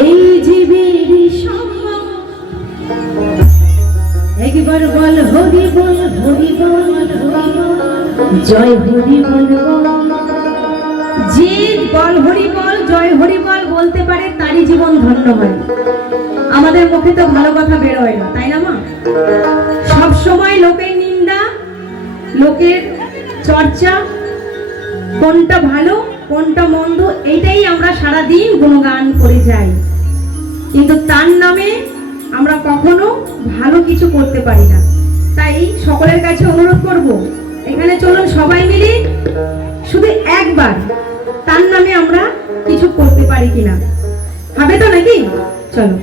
এই জীবের সম্মান একবার বল হরি বল হরি বল জয় হরি বল। যে বল হরি বল জয় হরি বল বলতে পারে তারই জীবন ধন্য হয়। আমাদের মুখে তো ভালো কথা বের হয় না, তাই না মা? সব সময় লোকের নিন্দা, লোকের চর্চা, কোনটা ভালো কোনটা মন্দ এটাই আমরা সারা দিন গুণগান করে যাই, কিন্তু তার নামে আমরা কখনো ভালো কিছু করতে পারি না। তাই সকলের কাছে অনুরোধ করব, এখানে চলুন সবাই মিলে শুধু একবার তার নামে আমরা কিছু করতে পারি কিনা, হবে তো নাকি? চলো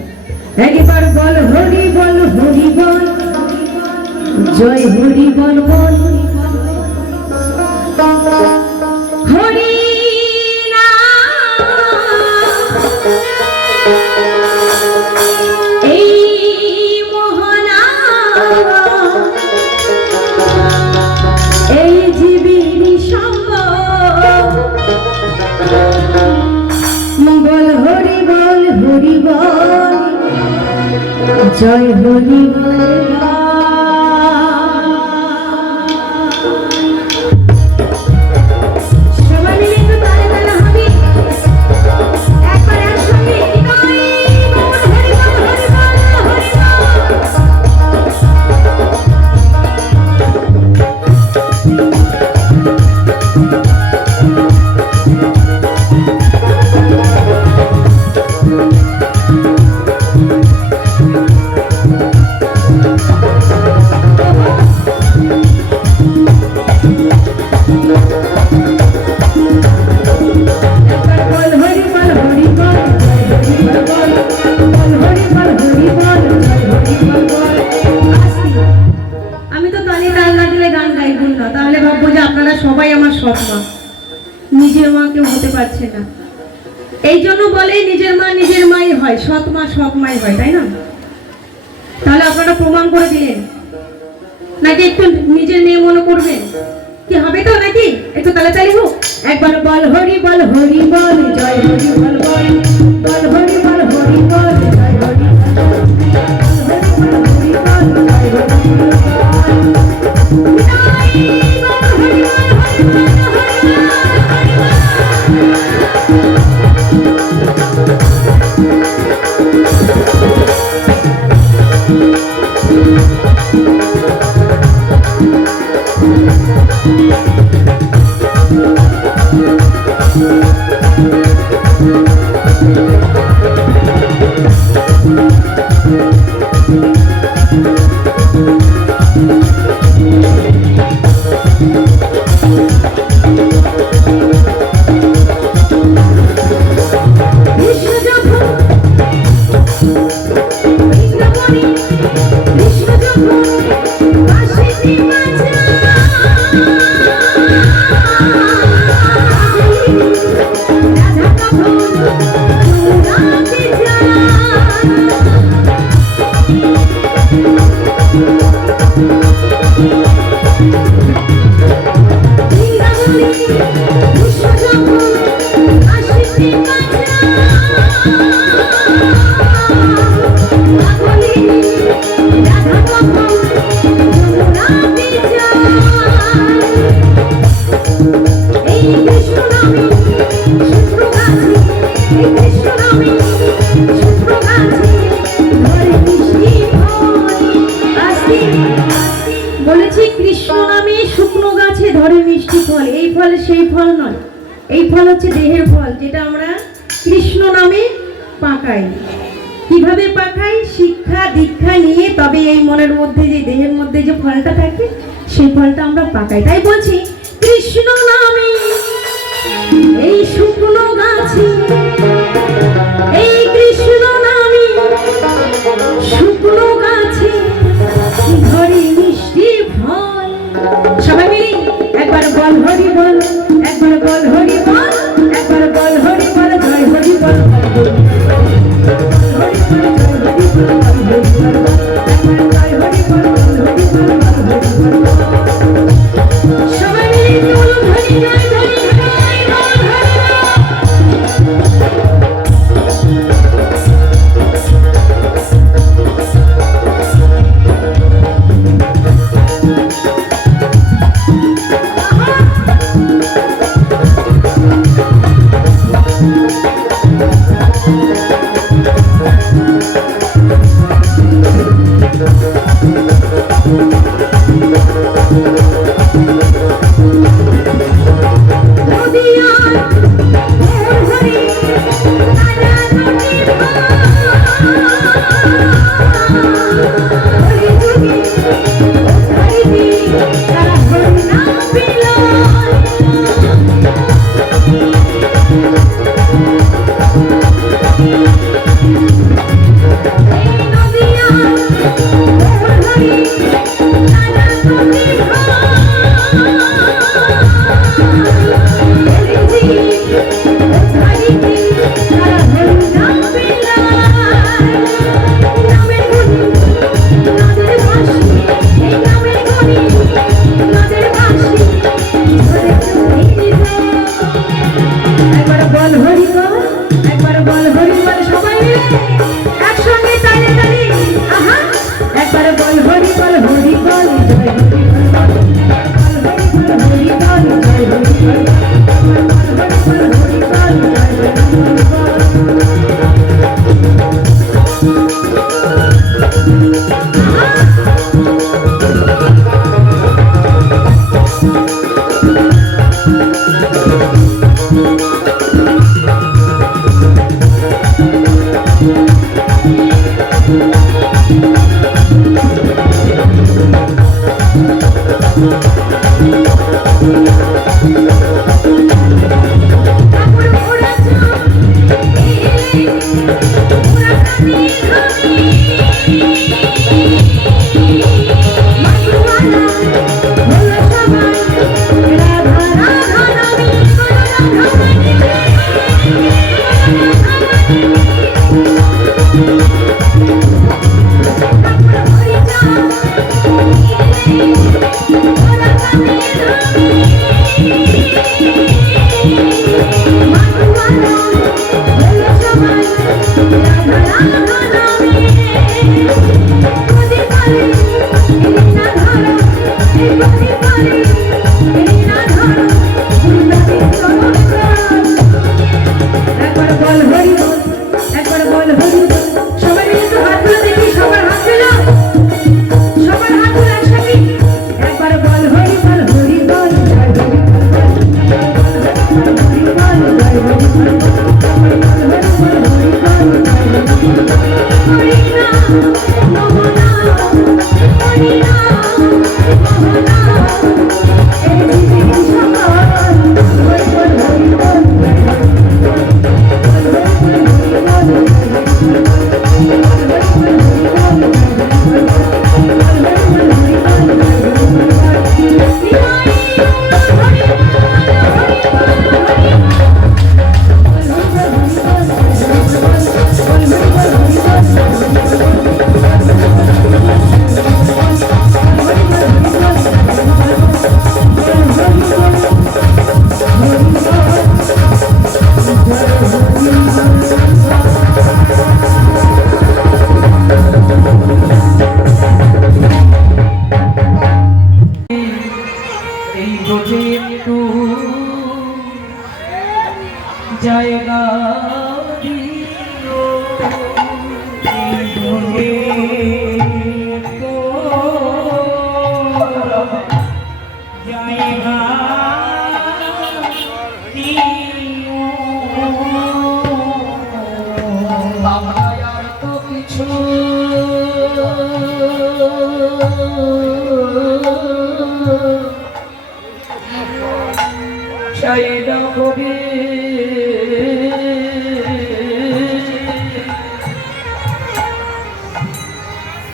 একবার বল হরি বল হরি বল জয় হরি বল বল হরি এই মোহনা এই জীবীর সম্ভব বল হরি বল হরি বল জয় হরি বল। সবাই আমার সৎ মা, নিজের মা কেউ হতে পারছে না। এই জন্য বলে নিজের মা নিজের মাই হয়, সৎ মা সৎ মাই হয়, তাই না? তাহলে আপনারা প্রমাণ করে দিলেন নাকি একটু নিজের মেয়ে মনে করবেন? কি হবে তো নাকি? একটু তাড়াতাড়ি হোক। একবার বল হরি বল হরি বল জয় হরি বল বল বল হরি বল হরি বল জয় হরি বলেছি কৃষ্ণ নামে শুকনো গাছে ধরে মিষ্টি ফল। এই ফল সেই ফল নয়, এই ফল হচ্ছে দেহের ফল, যেটা আমরা কৃষ্ণ নামে পাকাই। কিভাবে পাকাই? শিক্ষা দীক্ষা নিয়ে তবে এই মনের মধ্যে যে দেহের মধ্যে যে ফলটা থাকে সেই ফলটা আমরা পাকাই। তাই বলছি কৃষ্ণ নামে এই শুকনো গাছে, এই কৃষ্ণ নামে শুকনো গাছে ধরে মিষ্টি ফল। সবাই মিলে একবার বল হরি বল, একবার বল হরি বল, একবার বল হরি বল জয় হরি বল। সবাই মিলে বলুন হরি জয় হরি জয়। জায়গা দিও জায়গা দিও আমার তো কিছু চাই না হবে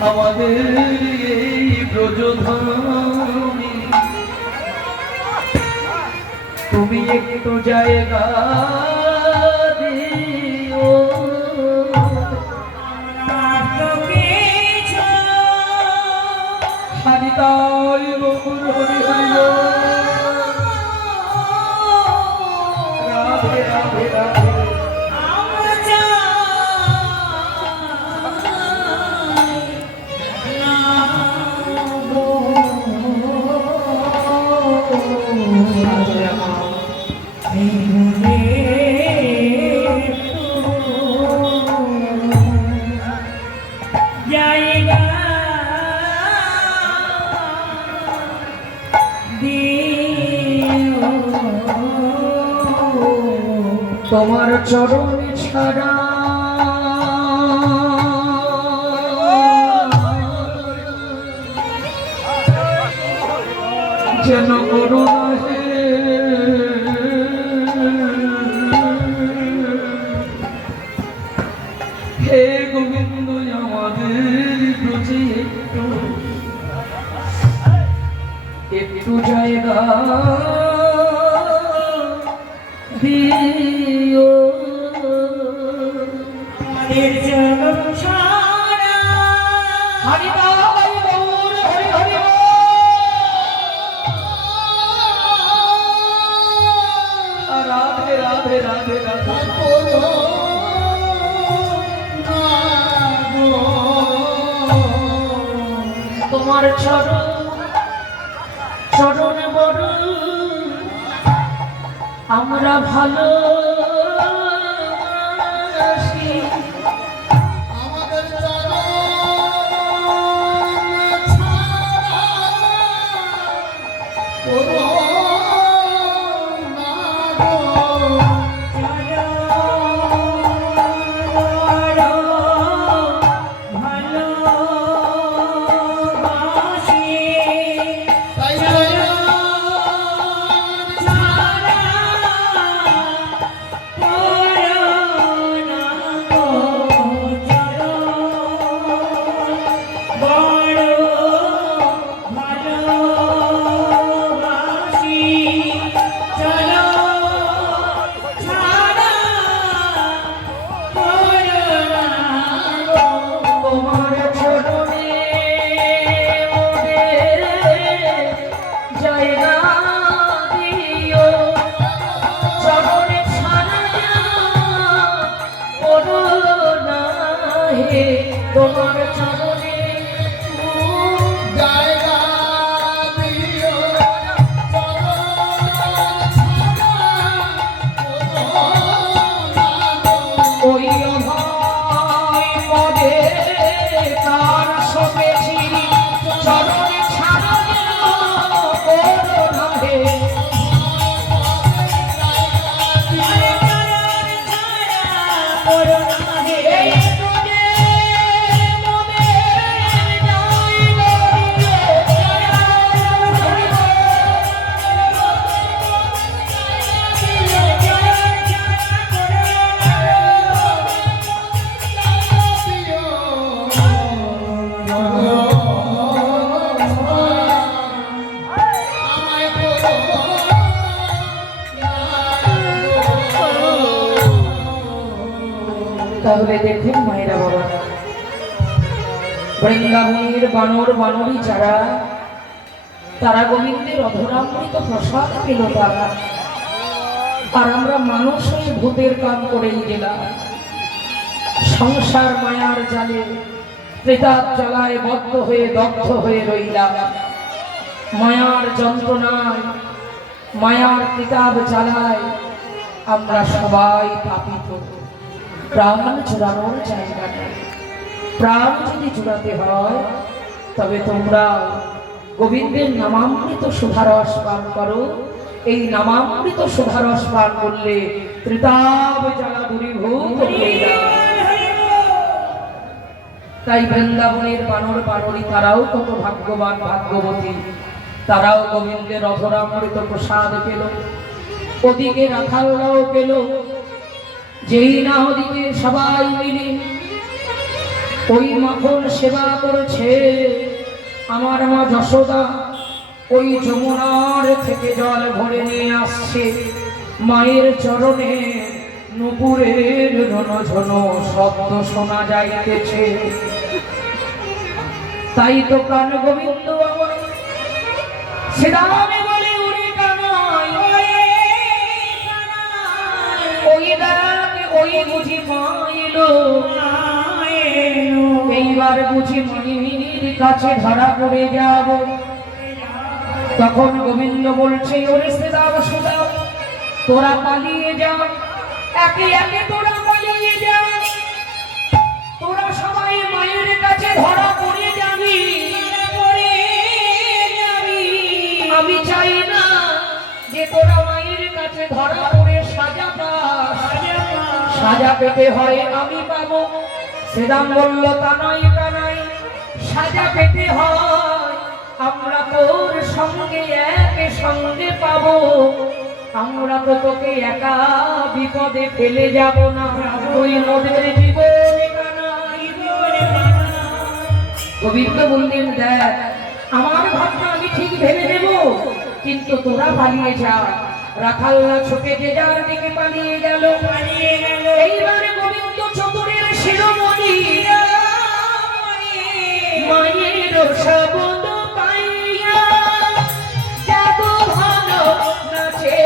আমাদের এই ব্রজধামে তুমি একটু জায়গা দিও হারিতাই বকুল হরি হরি রাধে রাধে রাধে চরণ ছাড়া যেন করুণা হে গোবিন্দ আমাদের প্রতি একটু জায়গা দিও আমাদের চরণ ছাড়া হরি বল গৌর হরি হরি বল। রাধে রাধে রাধে রাধে তোমার চরণে বড় আমরা ভালো আমাদের চরণ ছাড়া করো না গো তোমার চরণে জায়গা দিও ওই অভয় পদে তার শোভেছি চরণে ছাড়া করুণা হে তাহলে দেখুন মায়েরা বাবা, বৃন্দাবনের বানর বানরী যারা তারা গোবিন্দের অধরামৃত প্রসাদ পেল তারা, আর আমরা মানুষ হয়ে ভূতের কাম করেই গেলাম। সংসার মায়ার জালে প্রেতার জ্বালায় বদ্ধ হয়ে দগ্ধ হয়ে রইলাম। মায়ার যন্ত্রণায় মায়ার কিতাব জ্বালায় আমরা সবাই পাপিত। প্রাণ জোড়ানোর জায়গা নেই। প্রাণ যদি জোড়াতে হয় তবে তোমরা গোবিন্দের নামামৃত সুধারস পান করো। এই নামামৃত সুধারস পান করলে ত্রিতাব জ্বালা দূরীভূত হয়ে যায়। তাই বৃন্দাবনের বানর বানরী তারাও কত ভাগ্যবান ভাগ্যবতী, তারাও গোবিন্দের অধরামৃত প্রসাদ পেল। ওদিকে রাখালরাও পেল। যেই না ওদিকে সবাই মিলে ওই মাখন সেবা করছে, আমার মা যশোদা ওই যমুনার থেকে জল ভরে নিয়ে আসছে। মায়ের চরণে নুপুরের রণঝন শব্দ শোনা যাইতেছে। তাই তো কান গোবিন্দ আমার সেটা আমি বলি উড়ি কানাই, ওই দেখ ওই বুঝি পাইল, এইবার বুঝি মায়ের কাছে ধরা পড়ে যাব। তখন গোবিন্দ বলছে, ওরে সেদা বসুদা তোরা পালিয়ে যা, একে একে তোরা পালিয়ে যা, তোরা সবাই মায়ের কাছে ধরা পড়ে যাবি। আমি চাই না যে তোরা মায়ের কাছে ধরা পড়ে সাজা পাস। সাজা পেতে হয় আমি পাবো। শ্রীরাম বলল তা নয় কানাই, সাজা পেতে হয় আমরা তোর সঙ্গে এক সঙ্গে পাবো। আমরা তো তোকে একা বিপদে ফেলে যাব না, তুই মোদের জীবন কানাই। গোবিন্দ বললেন দেখ আমার ভাবনা আমি ঠিক ভেবে দেব, কিন্তু তোরা পালিয়ে যা। রাখালরা ছুটে যে যার দিকে পালিয়ে গেল। এইবারে গোবিন্দ চতুরের শিরোমণি মায়ের শব্দ পাইয়া জাদু ভালো নাচে।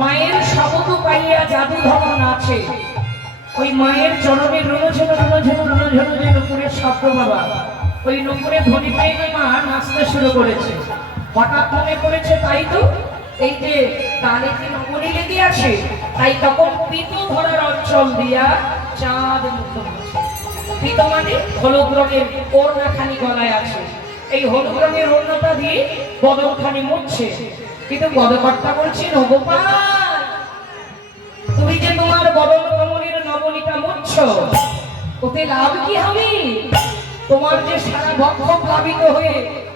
মায়ের শব্দ পাইয়া জাদু ধরন আছে। ওই মায়ের চরণে রুনঝুনো রুনঝুনো রুনঝুনো যে নুপুরের শব্দ বাবা, ওই নুপুরের ধ্বনি পেয়ে মা নাচতে শুরু করেছে। হঠাৎ মনে পড়েছে তাই তো এই যে তালে যে নগরী লেগে আছে, তাই তখন পিত ধরার অঞ্চল দিয়া চাঁদ মুক্ত হচ্ছে। পিত মানে হলুদ রঙের ওড়নাখানি গলায় আছে, এই হলুদ রঙের ওড়নাটা দিয়ে বদনখানি মুছছে। কিন্তু গদকর্তা বলছেন ও গোপাল, তুমি যে তোমার বদন কমলের নবনীতা মুছছ, ওতে লাভ কি হবে? তোমার যে সারা বক্ষ প্লাবিত হয়ে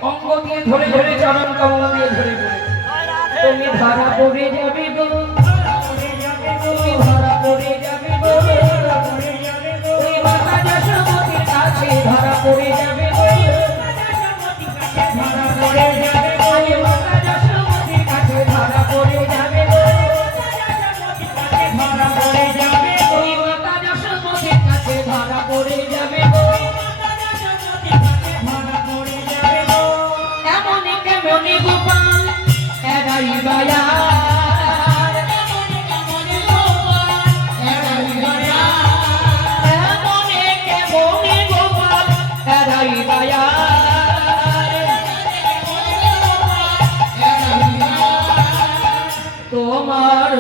অঙ্গ দিয়ে ধরে ধরে চরণ কমল দিয়ে ধরে ধরে তুমি ধরা পড়ে যাবে গো, তুমি ধরা পড়ে যাবে গো, তুমি মাতা যশোমতীর কাছে ধরা পড়ে যাবে গো, ধরা পড়ে যাবে গো, মাতা যশোমতীর কাছে ধরা পড়ে যাবে গো, ধরা পড়ে যাবে গো, মাতা যশোমতীর কাছে ধরা পড়ে যাবে গো, ধরা পড়ে যাবে গো। এমন কেমন গোপাল এরাই বায়ার, এমন কেমন গোপাল এরাই বায়ার, তোমার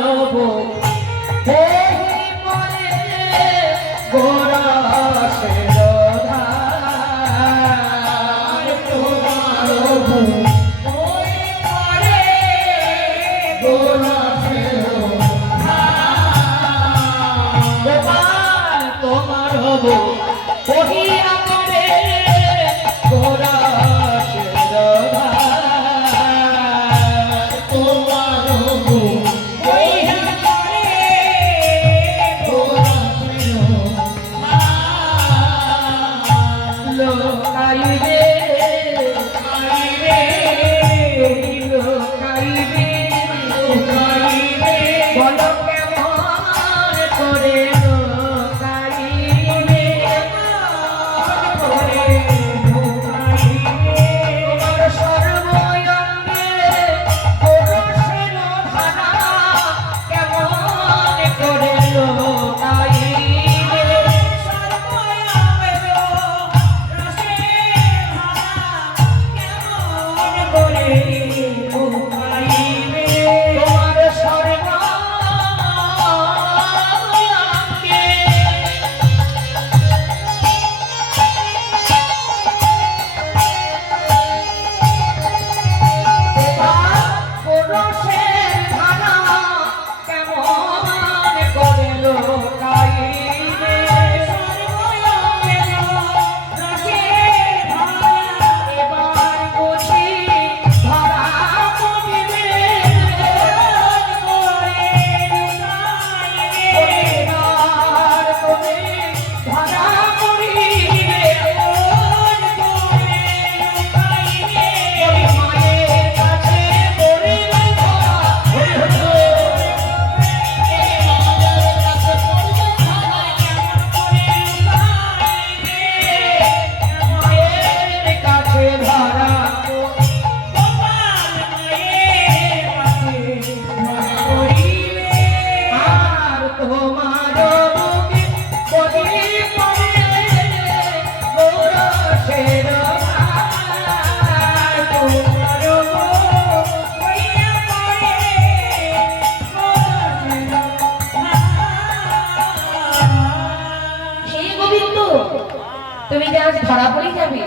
তুমি যে আজ ধরা পড়ে যাবে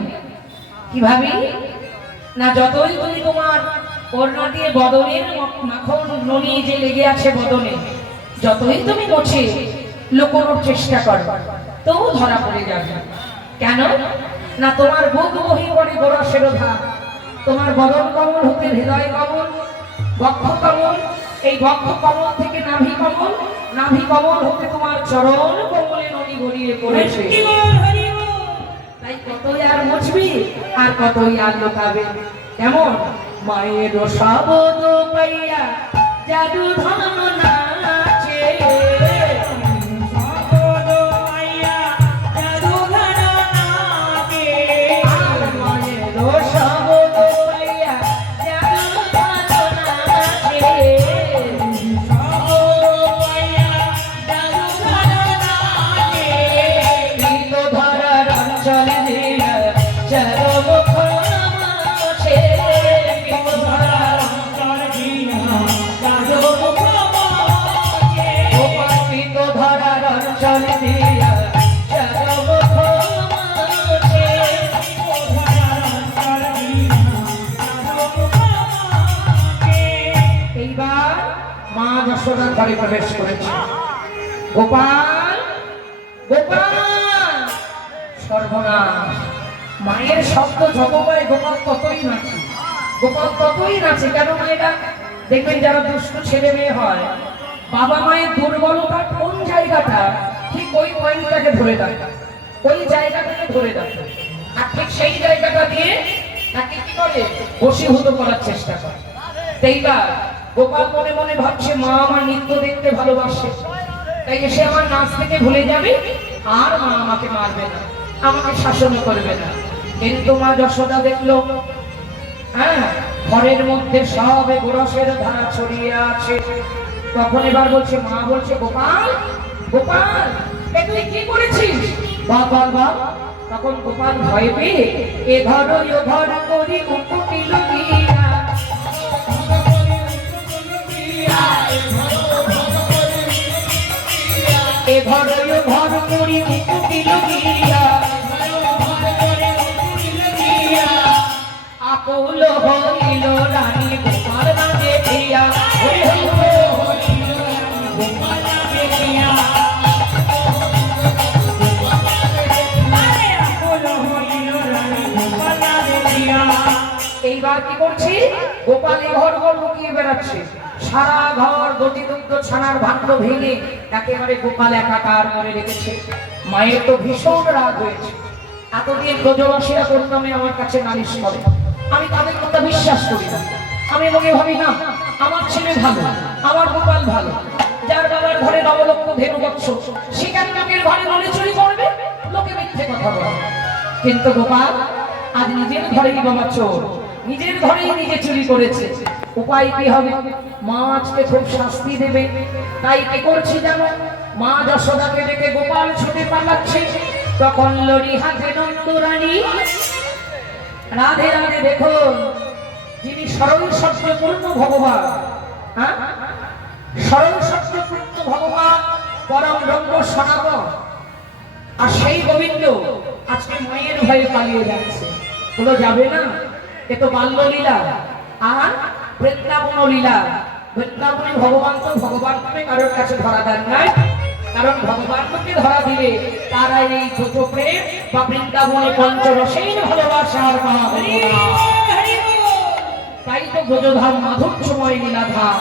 কি ভাবি না, যতই তুমি তোমার ওড়না দিয়ে বদনের মাখন ননি যে লেগে আছে বদনে, যতই তুমি মুছে লুকোনোর চেষ্টা করো তবু ধরা পড়ে যাবে। কেন না, তোমার বুক বহি পড়ে গোরসের ধার, তোমার বদন কমল হতে হৃদয় কমল, বক্ষ কমল, এই বক্ষ কমল থেকে নাভি কমল, নাভি কমল হতে তোমার চরণ কমলে ননি গড়িয়ে পড়েছে। তাই কতই আর মুছবি আর কতই আর লুকাবে। এমন মায়ের শব্দ পাইয়া জাদু ধন নাচে, আর মায়ের শব্দ পাইয়া জাদু ধন নাচে, গীত ধরার অঞ্চল দিয়া চরম খোলাছে, গীত ধরার অঞ্চল দিয়া চরম খোলাছে, গোপাল গীত ধরার অঞ্চল দিয়া চরম খোলাছে, গীত ধরার অঞ্চল দিয়া চরম খোলাছে। এইবার মা যশোদা ঘরে প্রবেশ করেছে। গোপাল গোপাল, সর্বনাশ! মায়ের শব্দ যত পায় গোপাল ততই নাচে, গোপাল ততই নাচে। কেন মেয়েরা দেখবেন যারা দুষ্ট ছেলে মেয়ে হয়, বাবা মায়ের দুর্বলতার কোন জায়গাটা ঠিক ওই পয়েন্টটাকে ধরে রাখে, ওই জায়গাটাকে ধরে রাখে, আর ঠিক সেই জায়গাটা দিয়ে তাকে কি করে বশীভূত করার চেষ্টা করে। এইবার গোপাল মনে মনে ভাবছে মা আমার নৃত্য দেখতে ভালোবাসে, তাই এসে আমার নাচ থেকে ভুলে যাবে, আর মা আমাকে মারবে না, আমাকে শাসন করবে না। কিন্তু মা যশোদা দেখলো হ্যাঁ ঘরের মধ্যে সব গোরসের ধারা ছড়িয়ে আছে। তখন এবার বলছে মা বলছে গোপাল গোপাল, এ তুই কি করেছিস? বল বল বল। তখন গোপাল ভয় পেয়ে এ ঘর ও ঘর করি উকুটি লুকিয়া, এ ঘর ও ঘর করি উকুটি লুকিয়া, আকুল হইল রানী গোপাল না দেখিয়া, গোপাল না দেখিয়া, এইবার কি করছি? গোপাল ঘর ঘর লুকিয়ে বেড়াচ্ছে, সারা ঘর দতিদুগ্ধ ছানার ভাণ্ড ভেঙে একেবারে গোপাল একাকার করে রেখেছে। মায়ের তো ভীষণ রাগ হয়েছে। এতদিন ব্রজবাসীরা করতামে আমার কাছে নালিশ করে, আমি তাদের কথা বিশ্বাস করি না। আমি মনে ভাবি না আমার ছেলে ভালো, আমার গোপাল ভালো, যার বাবার ঘরে নবলক্ষ ধেনু বৎস, সেখানে লোকের ঘরে নলে চুরি করবে, লোকে মিথ্যে কথা বলবে। কিন্তু গোপাল আজ নিজের ঘরেই বাবা চোর, নিজের ঘরেই নিজে চুরি করেছে। উপায় কি হবে? মা আজকে খুব শাস্তি দেবে। তাই কি করছি জানো? মা যশোদাকে ডেকে গোপাল ছুটে পালাচ্ছে। তখন লড়ি হাতে নন্দরানী, রাধে রাধে দেখুন, যিনি সরল সত্যপূর্ণ ভগবান, হ্যাঁ সরল সত্যপূর্ণ ভগবান পরম ব্রহ্ম সনাতন, আর সেই গোবিন্দ আজকে মায়ের ভয়ে পালিয়ে যাচ্ছে। বলো যাবে না, এ তো বাল্যলীলা আর বৃন্দাবন লীলা। বৃন্দাবনে ভগবান তো ভগবান নামে কারোর কাছে ধরা দেন নাই, কারণ ভগবানকে ধরা দিলে তারা এই ছোট প্রেম বা বৃন্দাবনে পঞ্চরসের ভালোবাসার পাওয়া হবে না। তাই তো ব্রজধাম মাধুর্যময় লীলাধাম,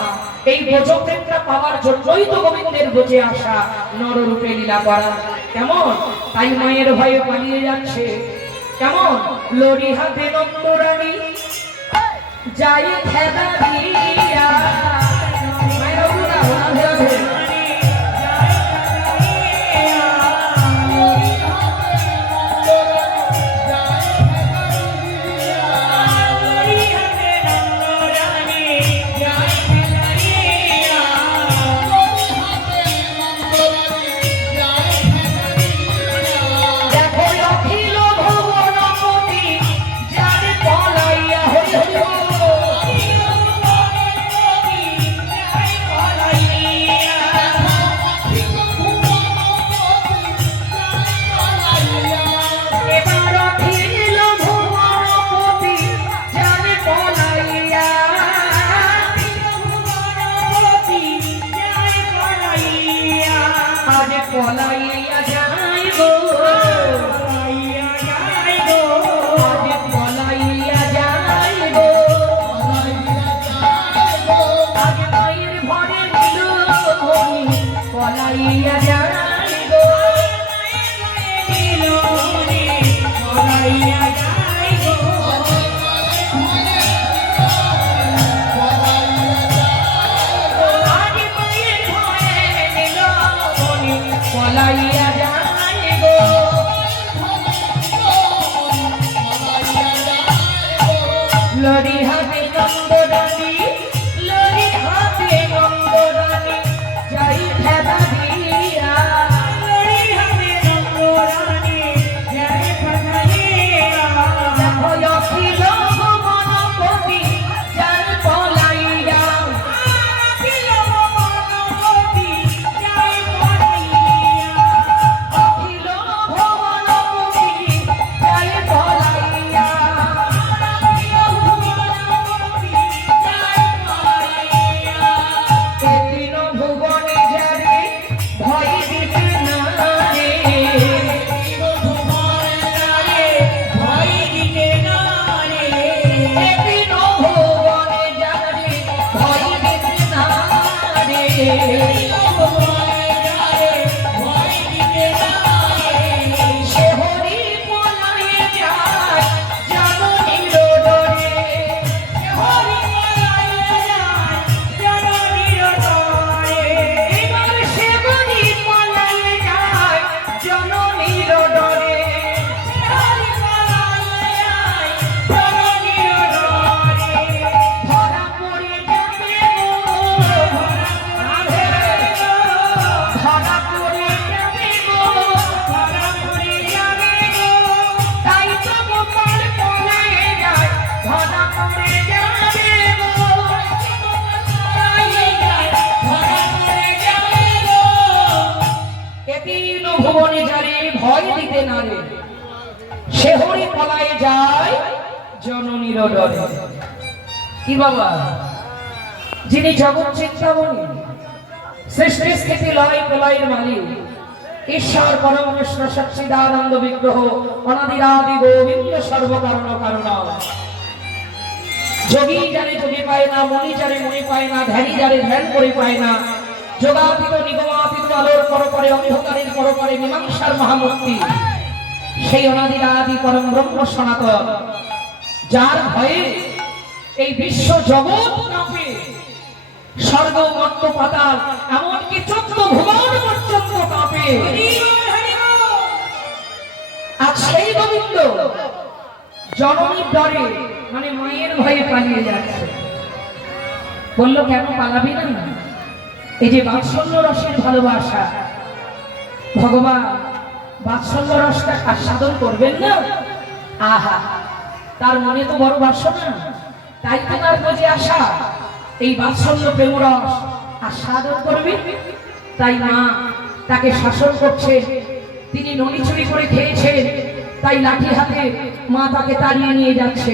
এই ব্রজপ্রেমটা পাওয়ার জন্যই তো গোবিন্দের ব্রজে আসা, নররূপে লীলা করা। কেমন? তাই মায়ের ভয়ে পালিয়ে যাচ্ছে। কেমন? লড়ি হাতে নন্দরানী যাই খেদা দিয়া, মায়ের ওরা রাধে রাধে। পলাইয়া যাই গো পলাইয়া যাই গো আজ মায়ের ভয়ে নীলমণি পলাইয়া যাই গো লরি হাতে নন্দরানী লরি হাতে নন্দরানী যাই খেলা দিয়া লরি হাতে নন্দরানী যাই খেলা দিয়া দেখো অখিল মনপতি যাই পলাইয়া অখিল মনপতি যাই পলাইয়া অখিল মনপতি যাই পলাইয়া এদিন ভুবনে যারে ভয় দিতে না রে ভয় দিতে না রে এদিন ভুবনে যারে ভয় দিতে না রে ভয় দিতে না রে সে হরি পলায়ে যায় জননীর ডরে হরি পলায়ে যায় জননীর ডরে এবার সে হরি পলায়ে যায় জননীর ডরে হরি পলায়ে যায় জননীর ডরে ধরা পড়ে যাবে গো ধরা পড়ে যাবে গো ধরা পড়ে যাবে গো তাই তো গোপাল পলায়ে যায় ধরা পড়ে যাবে গো পলায়ে যায় ধরা পড়ে যাবে গো এদিন ভুবনে যারে ভয় দিতে না রে সে হরি পলায়ে যায় জননীর ডরে কি বাবা যিনি জগৎ চিন্তামণি সৃষ্টি স্থিতি লয় প্রলয়ের মালিক ঈশ্বর পরমেশ্বর সচ্চিদানন্দ বিগ্রহ অনাদিরাদি গোবিন্দ সর্বকারণ কারণ যোগী যারে যোগী পায় না মনি যারে মনি পায় না ধ্যানী যারে ধ্যান করে পায় না যোগাতীত নিগমাতীত আলোর পরপরে অন্ধকারের পরপরে মীমাংসার মহামূর্তি সেই অনাদিরাদি পরম ব্রহ্ম সনাতন যার ভয়ে এই বিশ্ব জগৎ কাঁপে স্বর্গ মর্ত পাতাল এমনকি 14 ভুবন পর্যন্ত কাঁপে আজ সেই গোবিন্দ জননীর ডরে মানে মায়ের ভয়ে পালিয়ে যাচ্ছে বললো কেন পালাবি না এই যে বাৎসল্য রসের ভালোবাসা ভগবান বাৎসল্য রসটা আস্বাদন করবেন না আহা তার মনে তো বড় বাসনা তাই তো তার বুঝে আসা এই বাৎসল্য প্রেমরস আস্বাদন করবে তাই মা তাকে শাসন করছে তিনি ননি চুরি করে খেয়েছেন তাই লাঠি হাতে মা তাকে তাড়িয়ে নিয়ে যাচ্ছে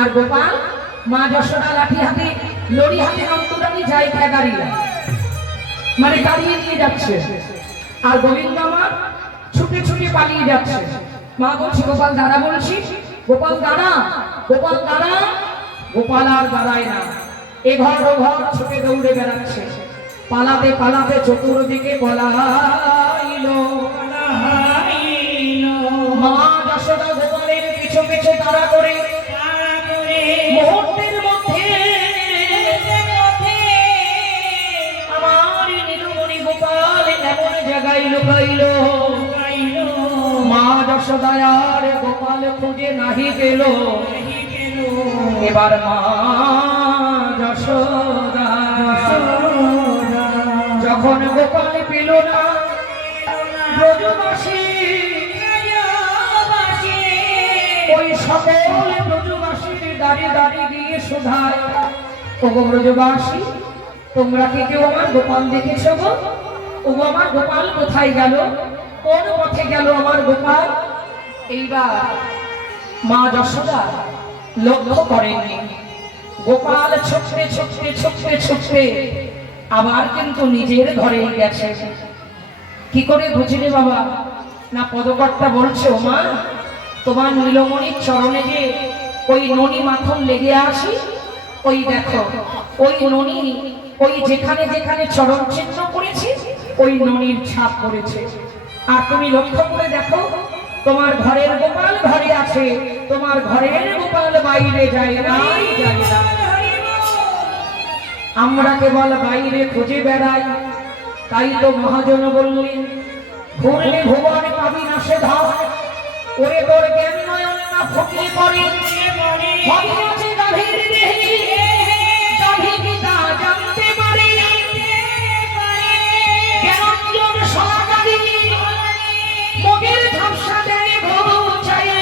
আর গোপাল মা যশোদা লাঠি হাতে লড়ি হাতে নন্দরানী যায় খেগারিয়া মানে তাড়িয়ে নিয়ে যাচ্ছে আর গোবিন্দ আমার ছুটে ছুটে পালিয়ে যাচ্ছে মা বলছি গোপাল দাঁড়া বলছি গোপাল দাঁড়া গোপাল দাঁড়া গোপাল আর দাঁড়ায় না এ ঘর ও ঘর ছুটে দৌড়ে বেড়াচ্ছে পালাতে পালাতে চতুর্দিকে পলাইলো মা যশোদা গোপালের পিছু পিছু তাড়া করে মুহূর্তের মধ্যে আমার নীলমণি গোপাল এমন জায়গায় লুকাইলো মা যশোদা আর গোপাল খুঁজে নাহি পেল এবার মা যশোদা যখন গোপাল পেল না ব্রজবাসী ওই সকল ব্রজবাসীর দাঁড়িয়ে দাঁড়িয়ে গিয়ে শোধায় ওগো ব্রজবাসী তোমরা কি কেউ আমার গোপাল দেখেছ গো ওগো আমার গোপাল কোথায় গেল কোন পথে গেল আমার গোপাল এইবার মা যশোদা লক্ষ্য করেননি গোপাল ছুটতে ছুটতে ছুটতে ছুটতে আবার কিন্তু নিজের ঘরে গেছে কি করে বুঝলে বাবা না পদকর্তা বলছে ও মা তোমার নীলমণির চরণে যে ওই ননি মাখন লেগে আছে ওই দেখো ওই ননি ওই যেখানে যেখানে চরণ চিহ্ন করেছে ওই ননির ছাপ পড়েছে। আর তুমি লক্ষ্য করে দেখো, তোমার ঘরের গোপাল ঘরে আছে, তোমার ঘরের গোপাল বাইরে যায় না, যায় না। আমরা কেবল বাইরে খুঁজে বেড়াই। তাই তো মহাজন বললেন, ঘুরলে ভুবন পাবি না সে ধন, ওরে তোর জ্ঞান নয়ন না ফুটলে পড়ে, হরি আছে গাভীর দেহে, গাভী কি তা জানতে পারে, জ্ঞানাঞ্জন সহকারী মগের ঝাপসা দেয় ঘুচায়ে,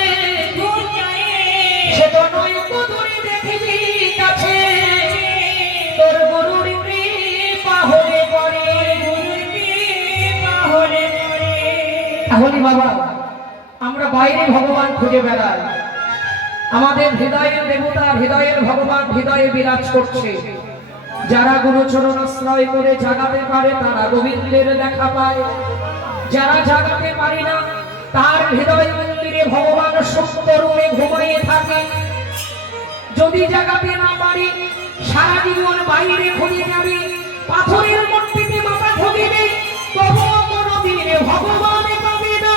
সে তো নয় কুদুরি দেখিবি কাছে, তোর গুরুর কৃপা হলে পরে। তাহলে বাবা, আমরা বাইরে ভগবান খুঁজে বেড়াই, আমাদের হৃদয়ের দেবতা, হৃদয়ের ভগবান হৃদয়ে বিরাজ করছে। যারা গুরুচরণ আশ্রয় করে জাগাতে পারে তারা গোবিন্দের দেখা পায়, যারা জাগাতে পারে না তার হৃদয় মন্দিরে ভগবান সুপ্ত রূপে ঘুমিয়ে থাকে। যদি জাগাতে না পারি, সারা জীবন বাইরে খুঁজে যাবে, পাথরের মূর্তিতে মাথা ঠকিবে, তবুও কোনোদিন ভগবান পাবে না।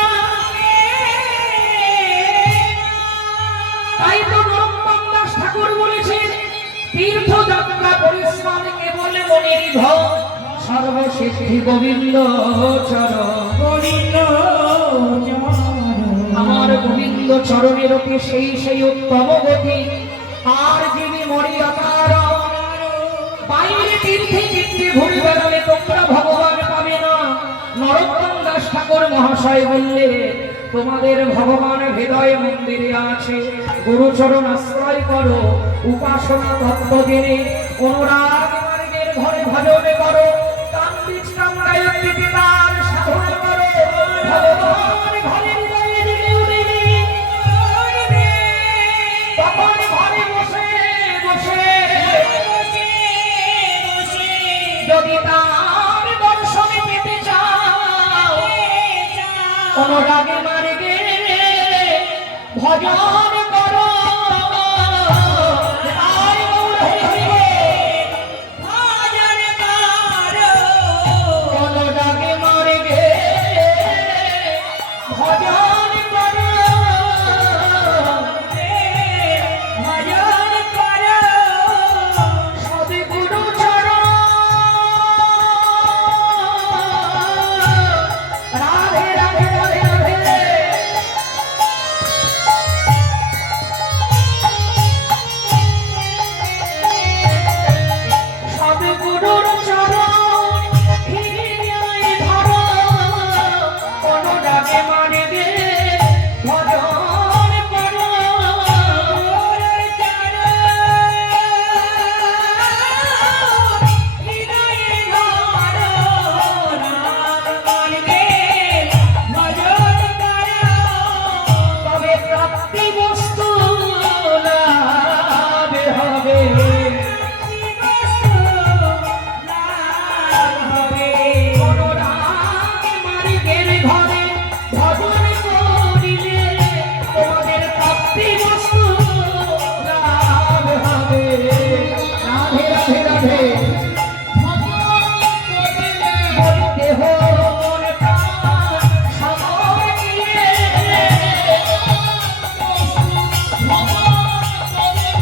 তাই তো নরোত্তম দাস ঠাকুর বলেছেন, তীর্থযাত্রা পরিশ্রম কেবল মনের ধন, সর্বসিদ্ধি গোবিন্দ চরণ। আমার গোবিন্দ চরণের অতি সেই সেই উত্তম গতি। আর যিনি মরি আমার বাইরে তীর্থে তীর্থে ঘুরে বেড়ালে তোমরা ভগবান পাবে না। নরোত্তম দাস ঠাকুর মহাশয় বললে, তোমাদের ভগবান হৃদয় মন্দিরে আছে, গুরুচরণ আশ্রয় করো, উপাসনা তত্ত্ব জেনে অনুরাগ মার্গের ঘরে ভজন করো, কান্দিজ কামরায়ত্রীতে তার সাধনা করো, ভগবান ঘরে হৃদয়ে জেগে উঠবে। তখন ঘরে বসে বসে যদি তার দর্শনে পেতে চাও, অনুরাগে মার্গে ভজন করো। অনুরাগে মার্গে ভজন করো, ভজন করো সদ্গুরু চরণ। রাধে রাধে রাধে রাধে। সদ্গুরুর চরণ হৃদয়ে ধরো, অনুরাগে মার্গে ভজন করো। তবে প্রাপ্তি বস্তু লাভ হবে। অনুরাগে মার্গের ঘরে ভজন করিলে তোমাদের প্রাপ্তি বস্তু লাভ হবে। রাধে রাধে রাধে। দেহ মন প্রাণ সময় দিয়ে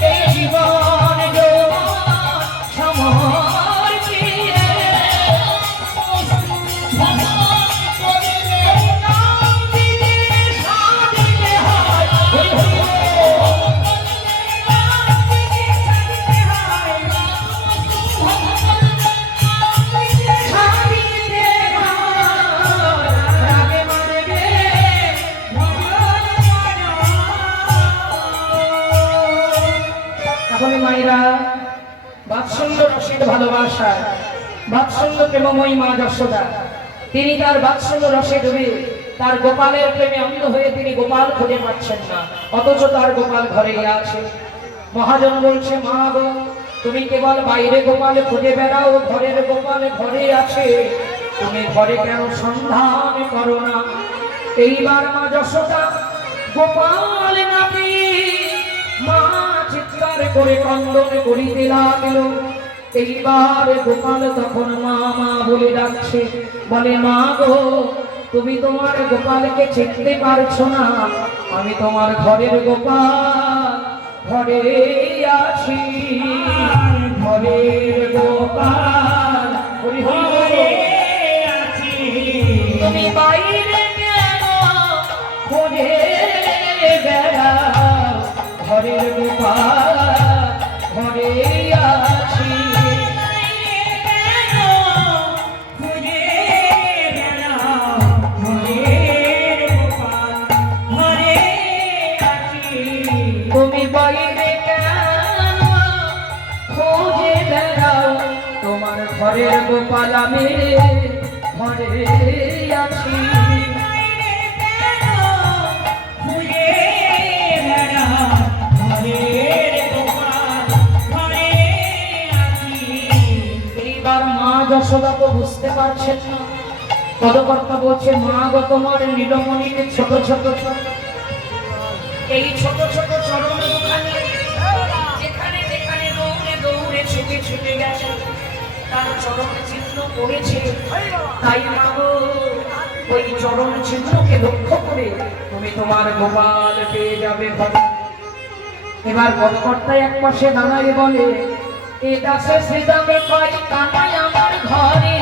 এই জীবন যৌবন সমর্পিয়ে কান্দিতে সাধিতে হয়। হরি হরি বল। সাধিতে হয়, রাগে মার্গে তাহলে মায়েরা, বাৎসল্য রসের ভালোবাসা, বাৎসল্য প্রেমময়ী মা যশোদা, তিনি তার বাৎসল্য রসে ডুবে তার গোপালের প্রেমে অন্ধ হয়ে তিনি গোপাল খুঁজে পাচ্ছেন না, অথচ তার গোপাল ঘরেই আছে। মহাজন বলছে, মা গো, তুমি কেবল বাইরে গোপাল খুঁজে বেড়াও, ঘরের গোপাল ঘরে আছে, তুমি ঘরে কেন সন্ধান করো না? এইবার মা যশোদা গোপাল না পেয়ে মা চিৎকার করে ক্রন্দন করিতে লাগলো। এইবার গোপাল তখন মা মা বলে ডাকছে, বলে মা গো তুমি তোমার গোপালকে চিনতে পারছো না, আমি তোমার ঘরের গোপাল, ঘরে আছি, ঘরের গোপাল, হরি হরি আছি, তুমি বাইরে কেন খোঁজে বেড়াও, ঘরের গোপাল ঘরে আছি, তুমি বাইরে কেন খোঁজে বেড়াও, তোমার ঘরের গোপাল আমি ঘরে আছি, এইবার মা যশোদা তো বুঝতে পারছেন না। পদকর্তা বলছে মা গো তোমার নীলমণির ছোট ছোট এই ছোট ছোট চরণ দুখানি যেখানে যেখানে দৌড়ে দৌড়ে ছুটে ছুটে গেছে তার চরণ চিহ্ন পড়েছে, তাই মা গো ওই চরণ চিহ্নকে লক্ষ্য করে তুমি তোমার গোপাল পেয়ে যাবে ঘরে। এবার পদকর্তায় এক পাশে দাঁড়ায় বলে এ দাসে সে যাবে পাই কানাই আমার ঘরে